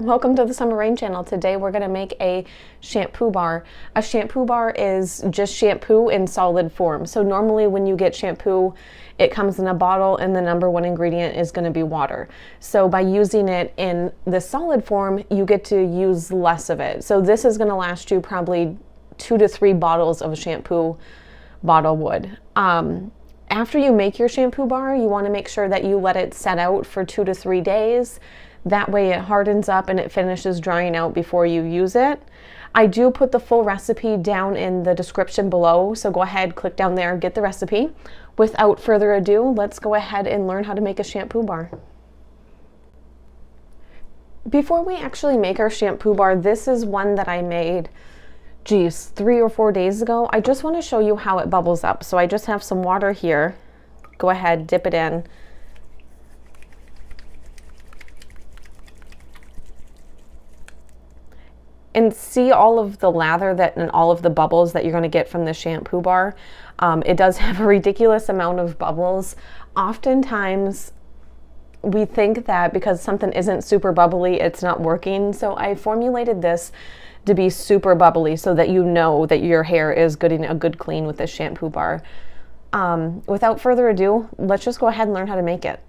Welcome to the Summer Rain channel. Today we're going to make a shampoo bar. A shampoo bar is just shampoo in solid form. So normally when you get shampoo, it comes in a bottle and the number one ingredient is going to be water. So by using it in the solid form, you get to use less of it. So this is going to last you probably 2 to 3 bottles of shampoo bottle would. After you make your shampoo bar, you want to make sure that you let it set out for 2 to 3 days. That way it hardens up and it finishes drying out before you use it. I do put the full recipe down in the description below, so go ahead, click down there, get the recipe. Without further ado, let's go ahead and learn how to make a shampoo bar. Before we actually make our shampoo bar, this is one that I made, 3 or 4 days ago. I just want to show you how it bubbles up. So I just have some water here. Go ahead, dip it in. And see all of the lather and all of the bubbles that you're going to get from the shampoo bar. It does have a ridiculous amount of bubbles. Oftentimes we think that because something isn't super bubbly, it's not working. So I formulated this to be super bubbly so that you know that your hair is getting a good clean with this shampoo bar. Without further ado, let's just go ahead and learn how to make it.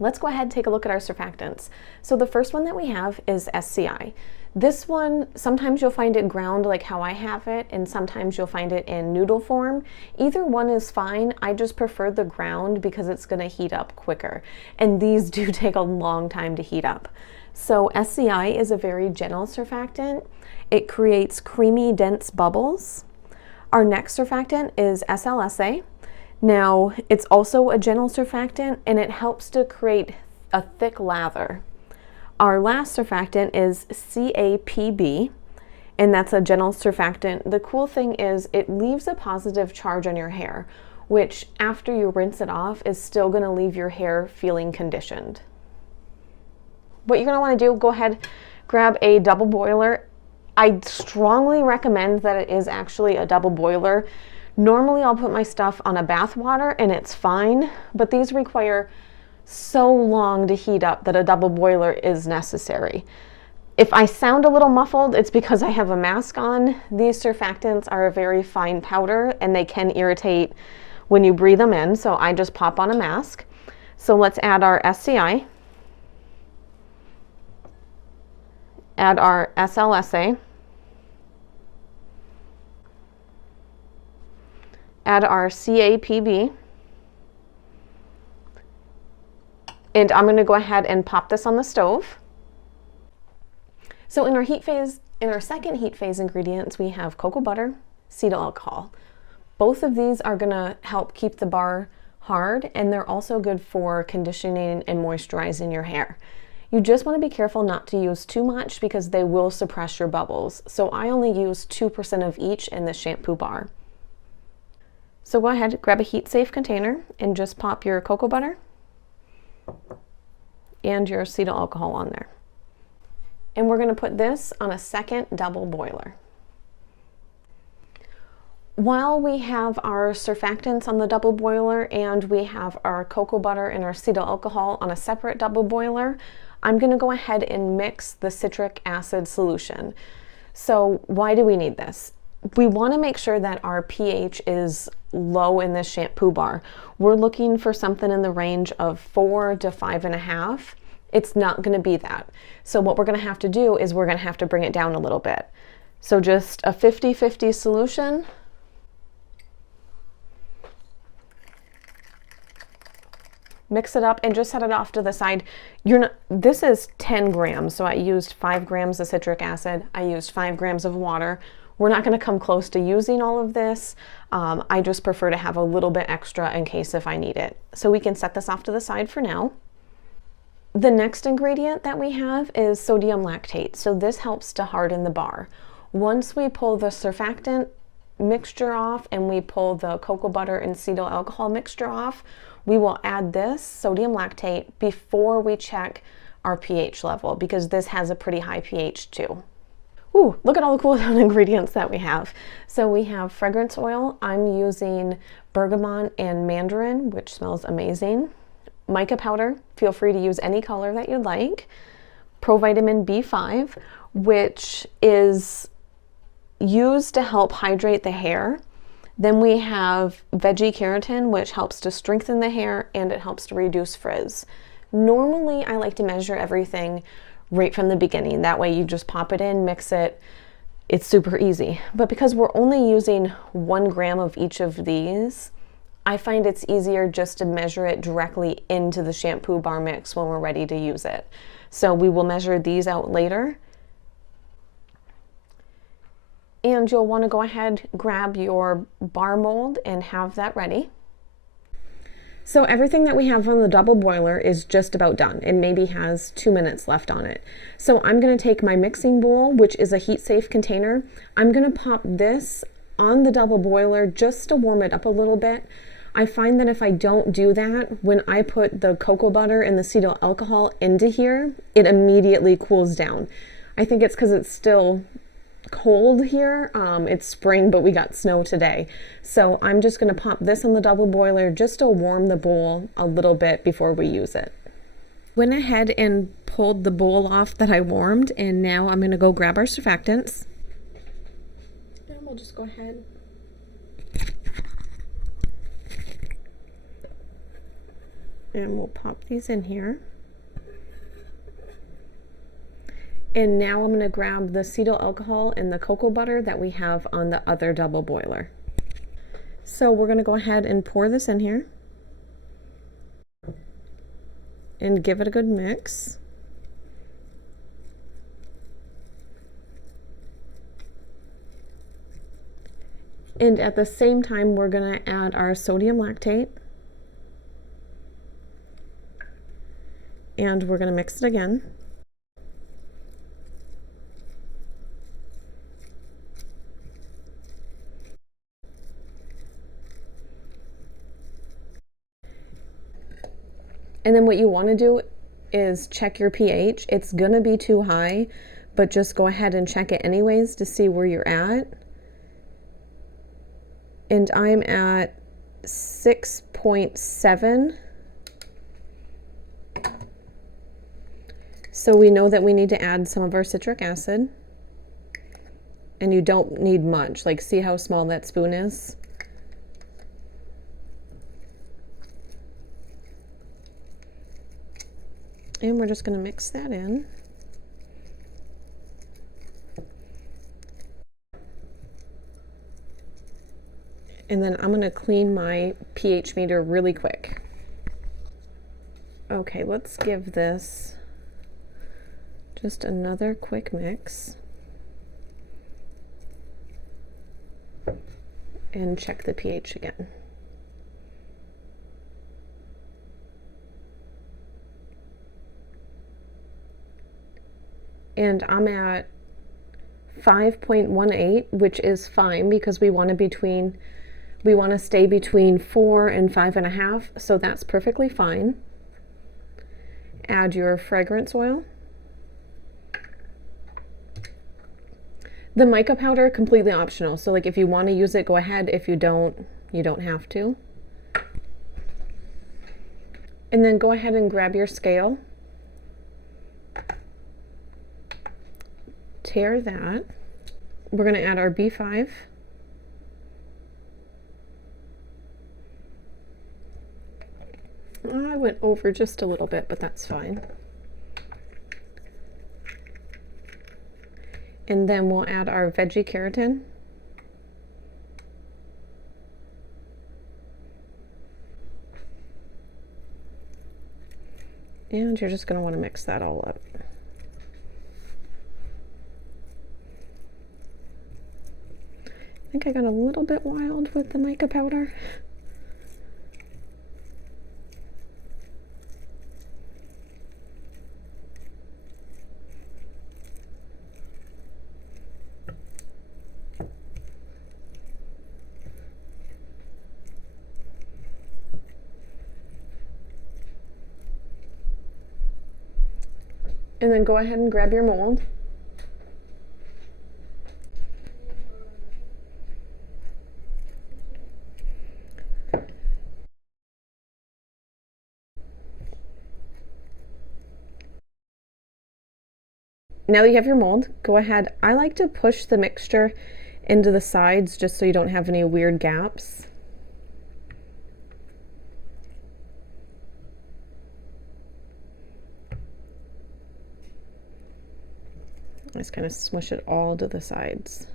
Let's go ahead and take a look at our surfactants. So the first one that we have is SCI. This one, sometimes you'll find it ground like how I have it, and sometimes you'll find it in noodle form. Either one is fine. I just prefer the ground because it's going to heat up quicker. And these do take a long time to heat up. So SCI is a very gentle surfactant. It creates creamy, dense bubbles. Our next surfactant is SLSA. Now, it's also a gentle surfactant and it helps to create a thick lather. Our last surfactant is CAPB, and that's a gentle surfactant. The cool thing is it leaves a positive charge on your hair, which after you rinse it off is still going to leave your hair feeling conditioned. What you're going to want to do, go ahead, grab a double boiler. I strongly recommend that it is actually a double boiler. Normally I'll put my stuff on a bath water and it's fine, but these require so long to heat up that a double boiler is necessary. If I sound a little muffled, it's because I have a mask on. These surfactants are a very fine powder and they can irritate when you breathe them in, so I just pop on a mask. So let's add our SCI, add our SLSA, add our CAPB, and I'm going to go ahead and pop this on the stove. So in our heat phase, in our second heat phase ingredients, we have cocoa butter, cetyl alcohol. Both of these are going to help keep the bar hard, and they're also good for conditioning and moisturizing your hair. You just want to be careful not to use too much because they will suppress your bubbles. So I only use 2% of each in the shampoo bar. So go ahead, grab a heat-safe container and just pop your cocoa butter and your cetyl alcohol on there. And we're going to put this on a second double boiler. While we have our surfactants on the double boiler and we have our cocoa butter and our cetyl alcohol on a separate double boiler, I'm going to go ahead and mix the citric acid solution. So why do we need this? We want to make sure that our pH is low in this shampoo bar. We're looking for something in the range of 4 to 5.5. It's not going to be that. So what we're going to have to do is we're going to have to bring it down a little bit. So just a 50-50 solution. Mix it up and just set it off to the side. This is 10 grams, so I used 5 grams of citric acid. I used 5 grams of water. We're not going to come close to using all of this. I just prefer to have a little bit extra in case if I need it. So we can set this off to the side for now. The next ingredient that we have is sodium lactate. So this helps to harden the bar. Once we pull the surfactant mixture off and we pull the cocoa butter and cetyl alcohol mixture off, we will add this sodium lactate before we check our pH level because this has a pretty high pH too. Ooh, look at all the cool ingredients that we have. So we have fragrance oil. I'm using bergamot and mandarin, which smells amazing. Mica powder, feel free to use any color that you'd like. provitamin B5, which is used to help hydrate the hair. Then we have Vegekeratin, which helps to strengthen the hair and it helps to reduce frizz. Normally, I like to measure everything right from the beginning. That way you just pop it in, mix it. It's super easy. But because we're only using 1 gram of each of these, I find it's easier just to measure it directly into the shampoo bar mix when we're ready to use it. So we will measure these out later. And you'll want to go ahead, grab your bar mold and have that ready. So everything that we have on the double boiler is just about done. It maybe has 2 minutes left on it. So I'm going to take my mixing bowl, which is a heat-safe container. I'm going to pop this on the double boiler just to warm it up a little bit. I find that if I don't do that, when I put the cocoa butter and the cetyl alcohol into here, it immediately cools down. I think it's because it's still cold here. It's spring, but we got snow today. So I'm just going to pop this on the double boiler just to warm the bowl a little bit before we use it. Went ahead and pulled the bowl off that I warmed, and now I'm going to go grab our surfactants. And we'll just go ahead. And we'll pop these in here. And now I'm going to grab the cetyl alcohol and the cocoa butter that we have on the other double boiler. So we're going to go ahead and pour this in here and give it a good mix. And at the same time, we're going to add our sodium lactate. And we're going to mix it again. And then what you want to do is check your pH. It's going to be too high, but just go ahead and check it anyways to see where you're at. And I'm at 6.7. So we know that we need to add some of our citric acid. And you don't need much. Like, see how small that spoon is? And we're just going to mix that in. And then I'm going to clean my pH meter really quick. Okay, let's give this just another quick mix. And check the pH again. And I'm at 5.18, which is fine because we want to stay between 4 and 5.5, so that's perfectly fine. Add your fragrance oil. The mica powder, completely optional. So like if you want to use it, go ahead. If you don't, you don't have to. And then go ahead and grab your scale. Tear that. We're going to add our B5. I went over just a little bit, but that's fine. And then we'll add our Vegekeratin. And you're just going to want to mix that all up. I think I got a little bit wild with the mica powder. And then go ahead and grab your mold. now that you have your mold, go ahead. I like to push the mixture into the sides just so you don't have any weird gaps. Just kind of smush it all to the sides.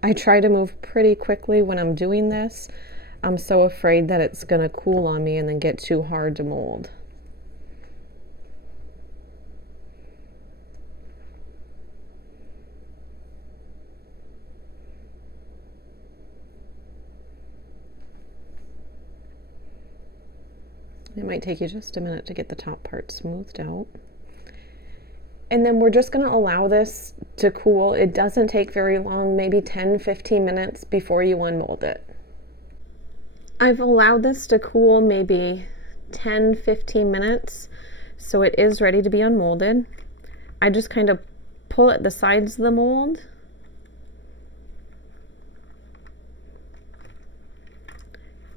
I try to move pretty quickly when I'm doing this. I'm so afraid that it's going to cool on me and then get too hard to mold. It might take you just a minute to get the top part smoothed out. And then we're just going to allow this to cool. It doesn't take very long, maybe 10-15 minutes before you unmold it. I've allowed this to cool maybe 10-15 minutes, so it is ready to be unmolded. I just kind of pull at the sides of the mold.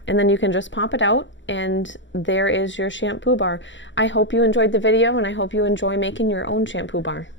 And then you can just pop it out, and there is your shampoo bar. I hope you enjoyed the video, and I hope you enjoy making your own shampoo bar.